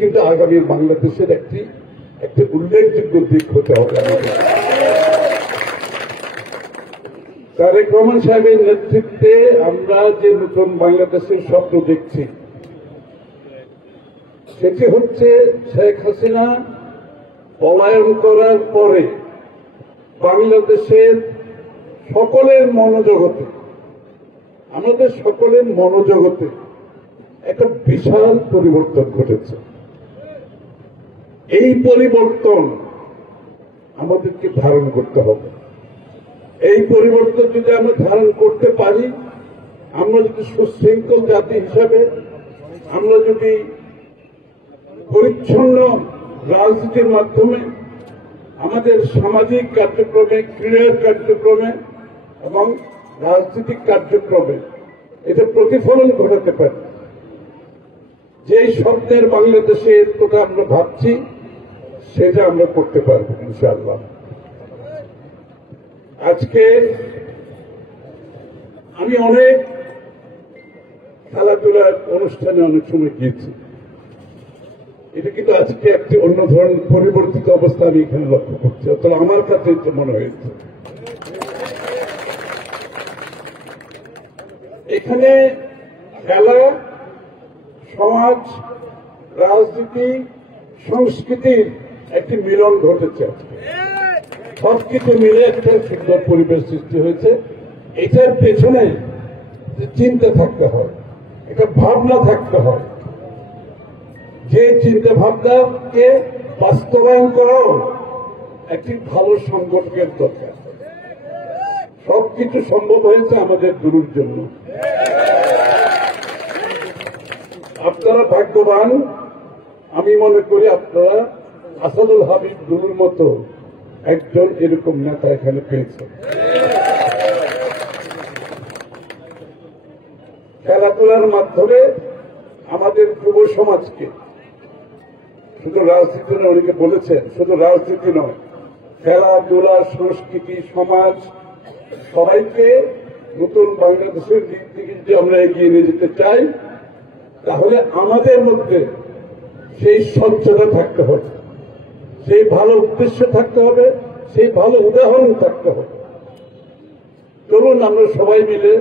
কিন্তু আগামী বাংলাদেশের একটি উল্লেখযোগ্য দিক হতে হবে আমাদের। তারেক রহমান সাহেবের নেতৃত্বে আমরা যে নতুন বাংলাদেশের স্বপ্ন দেখছি সেটি হচ্ছে শেখ হাসিনা পলায়ন করার পরে বাংলাদেশের সকলের মনোজগতে, আমাদের সকলের মনোজগতে একটা বিশাল পরিবর্তন ঘটেছে। এই পরিবর্তন আমাদেরকে ধারণ করতে হবে। এই পরিবর্তন যদি আমরা ধারণ করতে পারি, আমরা যদি সুশৃঙ্খল জাতি হিসাবে, আমরা যদি পরিচ্ছন্ন রাজনীতির মাধ্যমে আমাদের সামাজিক কার্যক্রমে, ক্রীড়ার কার্যক্রমে এবং রাজনৈতিক কার্যক্রমে এটা প্রতিফলন ঘটাতে পারি, যে স্বপ্নের বাংলাদেশের কথা আমরা ভাবছি সেটা আমরা করতে পারবো ইনশাআল্লাহ। আজকে আমি অনেক খেলাধুলার অনুষ্ঠানে অনেক সময় গিয়েছি, এটা কিন্তু আজকে একটি অন্য ধরনের পরিবর্তিত অবস্থা আমি এখানে লক্ষ্য করছি, অথবা আমার কাছে তো মনে হয়েছে। এখানে খেলা, সমাজ, রাজনীতি, সংস্কৃতির একটি মিলন ঘটেছে। সবকিছু মিলে একটা সুন্দর পরিবেশ সৃষ্টি হয়েছে। এটার পেছনে চিন্তা থাকতে হয়, একটা ভাবনা থাকতে হয়, যে চিন্তা ভাবনাকে বাস্তবায়ন করাও একটি ভালো সংগঠনের দরকার। সবকিছু সম্ভব হয়েছে আমাদের গুরুর জন্য। আপনারা ভাগ্যবান, আমি মনে করি আপনারা আসাদুল হাবিব গুরুর মতো একজন এরকম নেতা এখানে পেয়েছেন। খেলাধুলার মাধ্যমে আমাদের যুব সমাজকে, শুধু রাজনীতি নয়, অনেকে বলেছেন শুধু রাজনীতি নয়, খেলাধুলা, সংস্কৃতি, সমাজ, সবাইকে নতুন বাংলাদেশের দিক থেকে যদি আমরা এগিয়ে নিয়ে যেতে চাই, তাহলে আমাদের মধ্যে সেই স্বচ্ছতা থাকতে হবে, সেই ভালো উদ্দেশ্য থাকতে হবে, সেই ভালো উদাহরণ থাকতে হবে। চলুন আমরা সবাই মিলে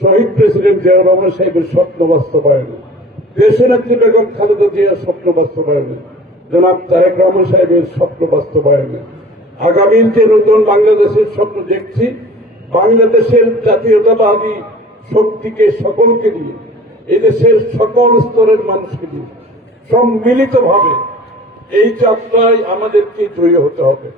শহীদ প্রেসিডেন্ট জিয়াউর রহমান সাহেবের স্বপ্ন বাস্তবায়নে, দেশনেত্রী বেগম খালেদা জিয়ার স্বপ্ন বাস্তবায়নে, জনাব তারেক রহমান সাহেবের স্বপ্ন বাস্তবায়নে, আগামীর যে নতুন বাংলাদেশের স্বপ্ন দেখছি, বাংলাদেশের জাতীয়তাবাদী শক্তিকে সকলকে নিয়ে, এদেশের সকল স্তরের মানুষকে নিয়ে সম্মিলিতভাবে এই যাত্রায় আমাদেরকে জয়ী হতে হবে।